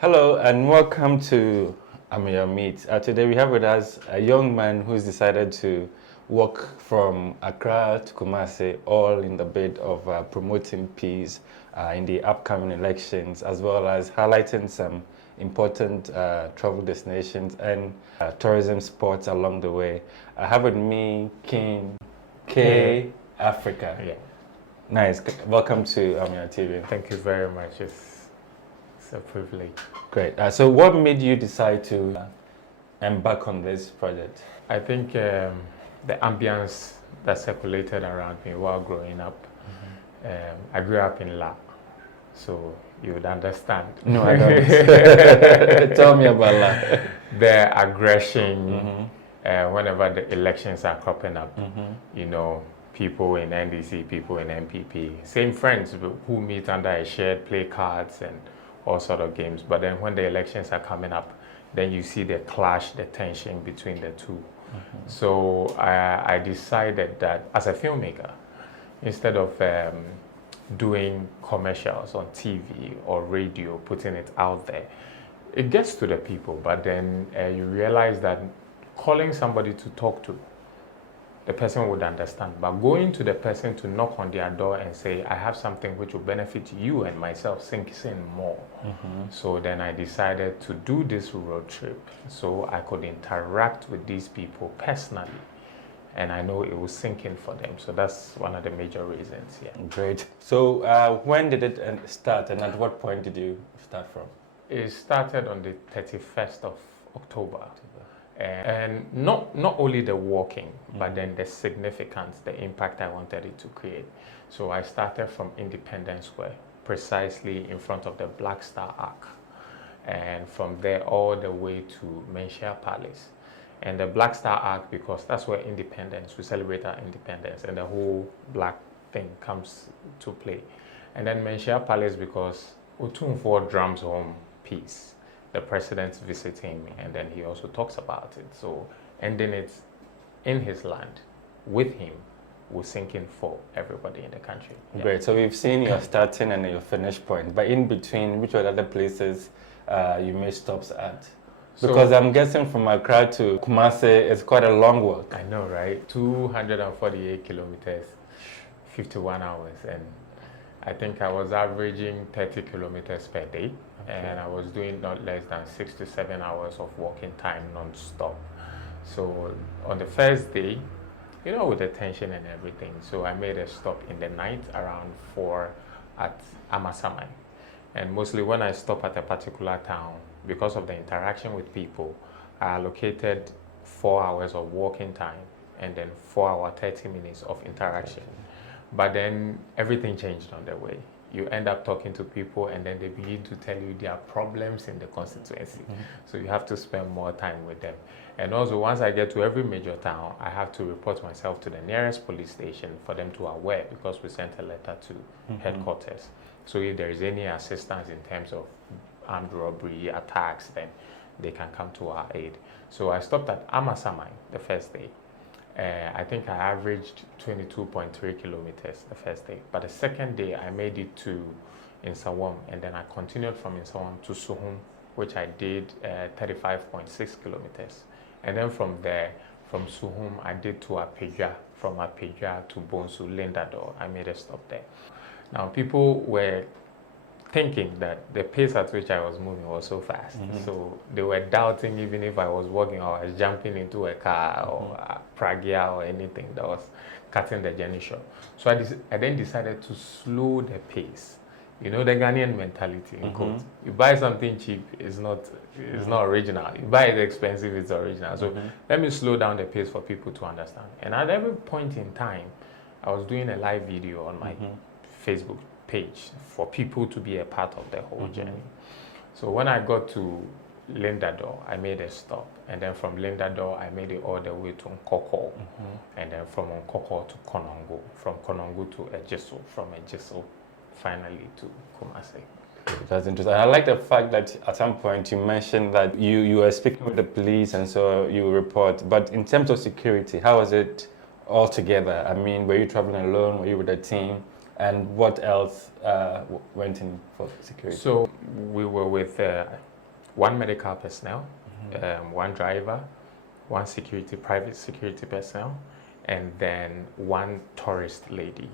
Hello and welcome to Ameyaw Meet. Today we have with us a young man who's decided to walk from Accra to Kumasi, all in the bid of promoting peace in the upcoming elections, as well as highlighting some important travel destinations and tourism spots along the way. I have with me King K Africa. Yeah. Nice. Welcome to Ameyaw TV. Thank you very much. It's a privilege. Great. So what made you decide to embark on this project? I think the ambience that circulated around me while growing up, I grew up in La, so you would understand. No, I don't. Tell me about La. The aggression, whenever the elections are cropping up, you know, people in NDC, people in MPP, same friends who meet under a shared play cards and all sort of games. But then when the elections are coming up, then you see the clash, the tension between the two. So I decided that as a filmmaker, instead of doing commercials on TV or radio, putting it out there, it gets to the people, but then you realize that calling somebody to talk to, the person would understand. But going to the person to knock on their door and say, I have something which will benefit you and myself, sinks in more. So then I decided to do this road trip so I could interact with these people personally. And I know it will sink in for them. So that's one of the major reasons, yeah. Great. So when did it start and at what point did you start from? It started on the 31st of October. And not only the walking, but then the significance, the impact I wanted it to create. So I started from Independence Square, precisely in front of the Black Star Arc. And from there all the way to Manhyia Palace. And the Black Star Arc, because that's where independence, we celebrate our independence, and the whole black thing comes to play. And then Manhyia Palace, because Otumfuo drums home peace. The president's visiting me, and then he also talks about it. So ending it in his land with him will sink in for everybody in the country. Yeah. Great. So we've seen your starting and your finish point, but in between, which were other places you made stops at? Because I'm guessing from Accra to Kumasi, it's quite a long walk. I know, right? 248 kilometers, 51 hours, and I think I was averaging 30 kilometers per day. And I was doing not less than 6 to 7 hours of walking time non-stop. So on the first day, you know, with the tension and everything, so I made a stop in the night around 4 at Amasamai. And mostly when I stop at a particular town, because of the interaction with people, I allocated 4 hours of walking time and then 4 hours, 30 minutes of interaction. But then everything changed on the way. You end up talking to people and then they begin to tell you their problems in the constituency. So you have to spend more time with them. And also once I get to every major town, I have to report myself to the nearest police station for them to aware, because we sent a letter to headquarters. So if there is any assistance in terms of armed robbery, attacks, then they can come to our aid. So I stopped at Amasamai the first day. I think I averaged 22.3 kilometers the first day. But the second day, I made it to Nsawam, and then I continued from Nsawam to Suhum, which I did 35.6 kilometers. And then from there, from Suhum, I did to Apeja. From Apeja to Bonsu, Lindador, I made a stop there. Now, people were thinking that the pace at which I was moving was so fast. So they were doubting even if I was walking or I was jumping into a car or a pragya or anything that was cutting the journey short. So I then decided to slow the pace. You know, the Ghanaian mentality in quote. You buy something cheap, it's not original. You buy it expensive, it's original. So let me slow down the pace for people to understand. And at every point in time, I was doing a live video on my Facebook page for people to be a part of the whole journey. So when I got to Lindador, I made a stop, and then from Lindador I made it all the way to Nkoko, and then from Nkoko to Konongo, from Konongo to Ejiso, from Ejiso finally to Kumasi. That's interesting. I like the fact that at some point you mentioned that you were speaking with the police and so you report, but in terms of security, how was it all together? I mean, were you traveling alone? Were you with a team? And what else went in for security? So we were with one medical personnel, one driver, one private security personnel, and then one tourist lady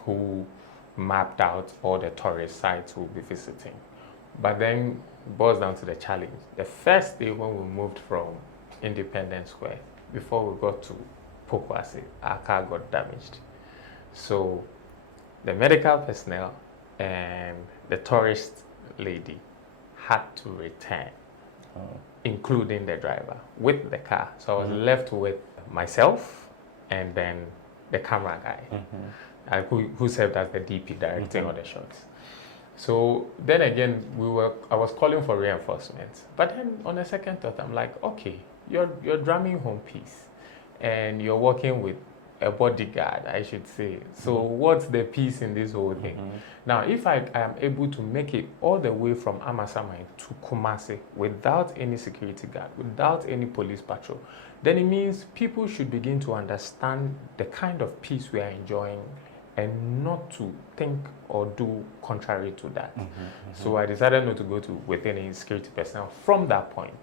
who mapped out all the tourist sites we'll be visiting. But then it boils down to the challenge. The first day when we moved from Independence Square, before we got to Pokwase, our car got damaged. So the medical personnel and the tourist lady had to return, including the driver, with the car. So I was left with myself and then the camera guy, who served as the DP, directing all the shots. So then again, I was calling for reinforcements. But then on a second thought, I'm like, okay, you're drumming home peace and you're working with a bodyguard, I should say. So what's the peace in this whole thing? Now, if I am able to make it all the way from Amasaman to Kumasi without any security guard, without any police patrol, then it means people should begin to understand the kind of peace we are enjoying and not to think or do contrary to that. So I decided not to go with any security personnel from that point.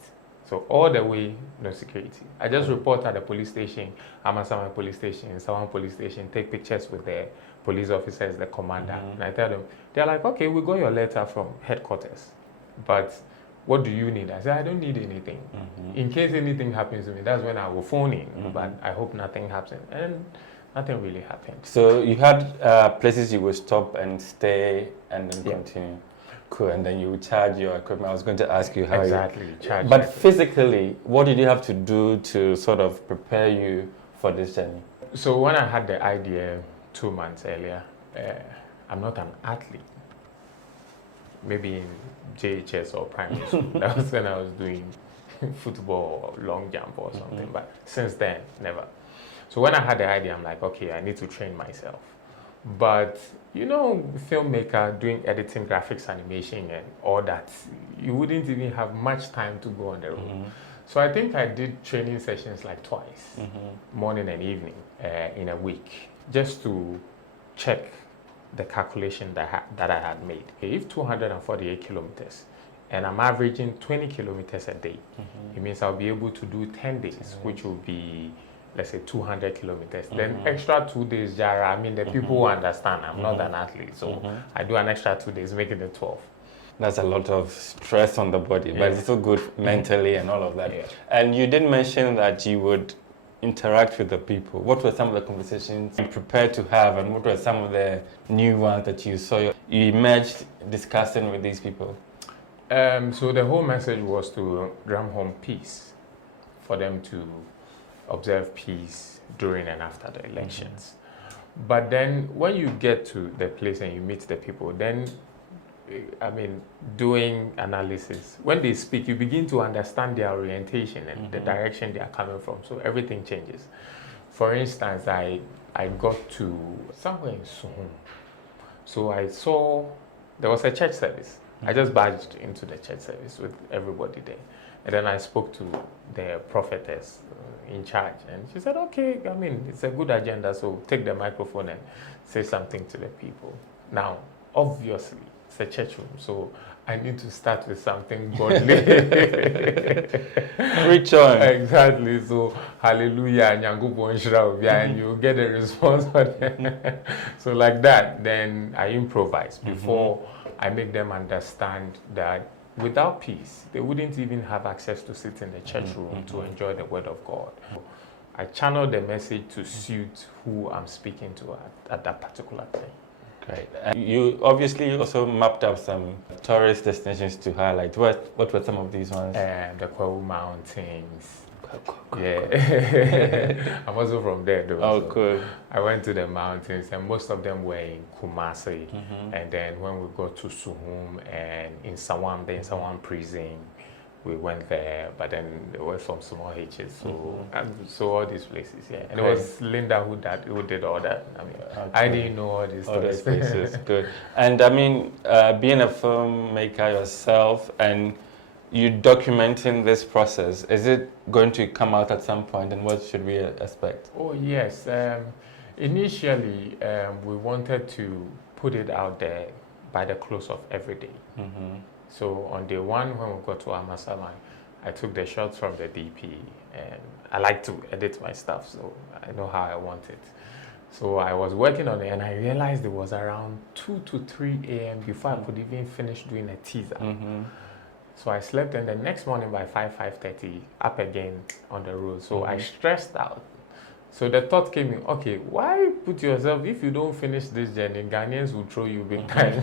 So all the way, no security. I just report at the police station, Amasaman police station, Sawan police station, take pictures with the police officers, the commander. And I tell them, they're like, okay, we got your letter from headquarters, but what do you need? I said, I don't need anything. In case anything happens to me, that's when I will phone in, but I hope nothing happens. And nothing really happened. So you had places you would stop and stay and then continue. Cool, and then you would charge your equipment. I was going to ask you how charge. But physically, what did you have to do to sort of prepare you for this journey? So when I had the idea 2 months earlier, I'm not an athlete. Maybe in JHS or primary school. That was when I was doing football or long jump or something. But since then, never. So when I had the idea, I'm like, okay, I need to train myself. But you know, filmmaker, doing editing, graphics, animation, and all that, you wouldn't even have much time to go on the road. So I think I did training sessions like twice, morning and evening, in a week, just to check the calculation that I had made. If 248 kilometers, and I'm averaging 20 kilometers a day, it means I'll be able to do 10 days, which will be, let's say, 200 kilometers. Then extra 2 days, Jara, I mean, the people who understand I'm not an athlete, so I do an extra 2 days, making it 12. That's a lot of stress on the body, but it's so good mentally and all of that. And you did mention that you would interact with the people. What were some of the conversations you prepared to have, and what were some of the new ones that you saw you emerged discussing with these people? So the whole message was to drum home peace, for them to observe peace during and after the elections. But then when you get to the place and you meet the people, then, I mean, doing analysis, when they speak, you begin to understand their orientation and the direction they are coming from. So everything changes. For instance, I got to somewhere in Suhum. So I saw, there was a church service. I just barged into the church service with everybody there. And then I spoke to the prophetess in charge, and she said, okay, I mean, it's a good agenda, so take the microphone and say something to the people. Now, obviously, it's a church room, so I need to start with something godly. Preach on. Exactly, so hallelujah, and you get a response. So like that, then I improvise before I make them understand that without peace, they wouldn't even have access to sit in the church room to enjoy the word of God. I channel the message to suit who I'm speaking to at that particular time. Great. You obviously also mapped up some tourist destinations to highlight. What were some of these ones? The Kwahu Mountains. Yeah, I'm also from there though. Oh, so cool. I went to the mountains, and most of them were in Kumasi. And then when we got to Suhum and in Sawan prison, we went there, but then there were some small hitches. So so all these places, yeah. And it was Linda who did all that. I mean, I didn't know all these places. Good. And I mean, being a filmmaker yourself and you documenting this process, is it going to come out at some point, and what should we expect? Oh yes, Initially, we wanted to put it out there by the close of every day. So on day one, when we got to Amasaman, I took the shots from the DP, and I like to edit my stuff, so I know how I want it. So I was working on it, and I realized it was around 2 to 3 a.m. before I could even finish doing a teaser. So I slept, and the next morning by 5:30, up again on the road. So I stressed out. So the thought came in, okay, why put yourself, if you don't finish this journey, Ghanaians will throw you big time.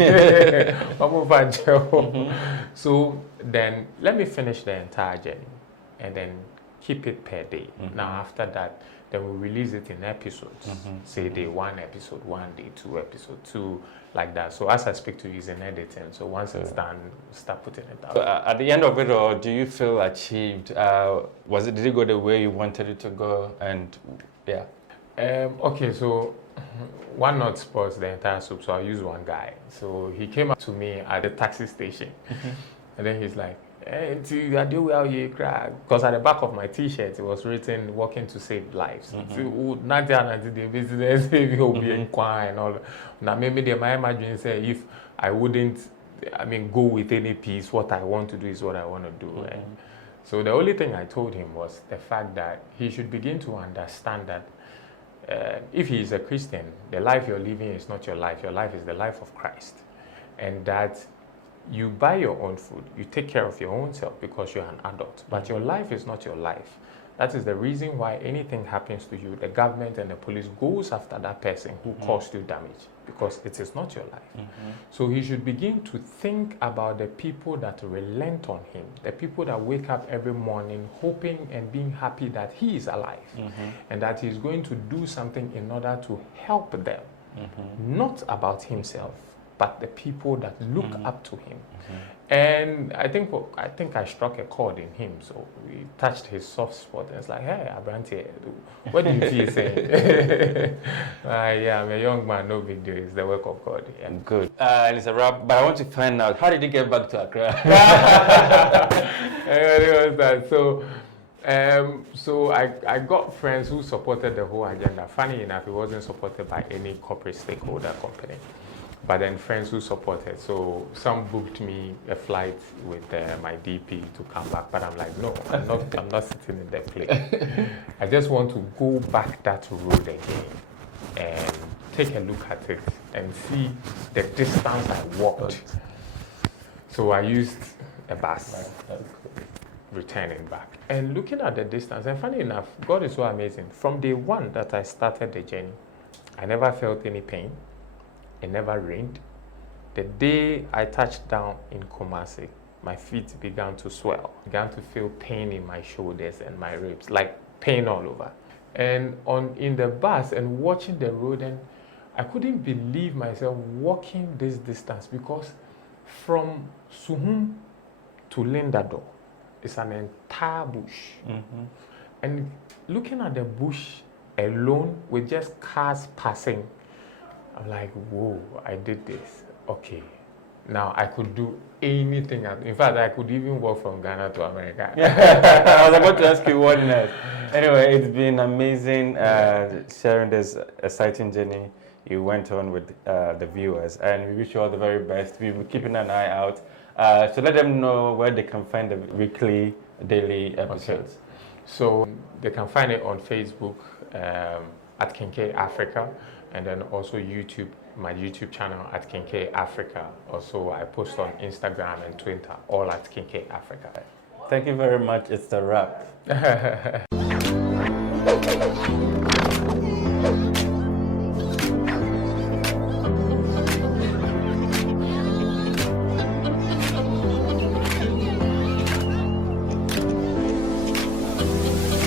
So then let me finish the entire journey and then keep it per day. Now after that, then we release it in episodes. Say day 1, episode 1, day 2, episode 2, like that. So as I speak to you, it's in editing. So once it's done, start putting it out. So, at the end of it all, do you feel achieved? Did it go the way you wanted it to go? And yeah. Okay, so one not spoils the entire soup, so I'll use one guy. So he came up to me at the taxi station, and then he's like, "Hey, I do well here, because at the back of my T-shirt it was written "Working to Save Lives." The business will be in and all. Now maybe they might imagine say if I wouldn't, go with any piece, what I want to do is what I want to do. So the only thing I told him was the fact that he should begin to understand that if he is a Christian, the life you're living is not your life. Your life is the life of Christ. And that you buy your own food, you take care of your own self because you're an adult. But your life is not your life. That is the reason why anything happens to you, the government and the police goes after that person who caused you damage, because it is not your life. So he should begin to think about the people that relent on him, the people that wake up every morning hoping and being happy that he is alive, and that he's going to do something in order to help them, not about himself, but the people that look up to him. And I think I struck a chord in him, so we touched his soft spot, and it's like, hey, Abranti, what do you feel saying? Yeah, I'm a young man, no big deal. It's the work of God. Yeah. Good. And it's a wrap, but I want to find out, how did you get back to Accra? So I got friends who supported the whole agenda. Funny enough, it wasn't supported by any corporate stakeholder company, but then friends who supported. So some booked me a flight with my DP to come back, but I'm like, no, I'm not sitting in that plane. I just want to go back that road again and take a look at it and see the distance I walked. So I used a bus returning back and looking at the distance. And funny enough, God is so amazing. From day one that I started the journey, I never felt any pain. It never rained. The day I touched down in Kumasi, my feet began to swell. I began to feel pain in my shoulders and my ribs, like pain all over. And in the bus and watching the road, and I couldn't believe myself walking this distance, because from Suhum to Lindado is an entire bush. And looking at the bush alone with just cars passing, I'm like, whoa, I did this. Okay. Now I could do anything. In fact, I could even walk from Ghana to America. I was about to ask you what next. Anyway, it's been amazing sharing this exciting journey you went on with the viewers, and we wish you all the very best. We'll be keeping an eye out. So let them know where they can find the weekly, daily episodes. Okay. So they can find it on Facebook at Kincaid Africa. And then also YouTube, my YouTube channel at Kincaid Africa. Also, I post on Instagram and Twitter, all at Kincaid Africa. Thank you very much. It's a wrap.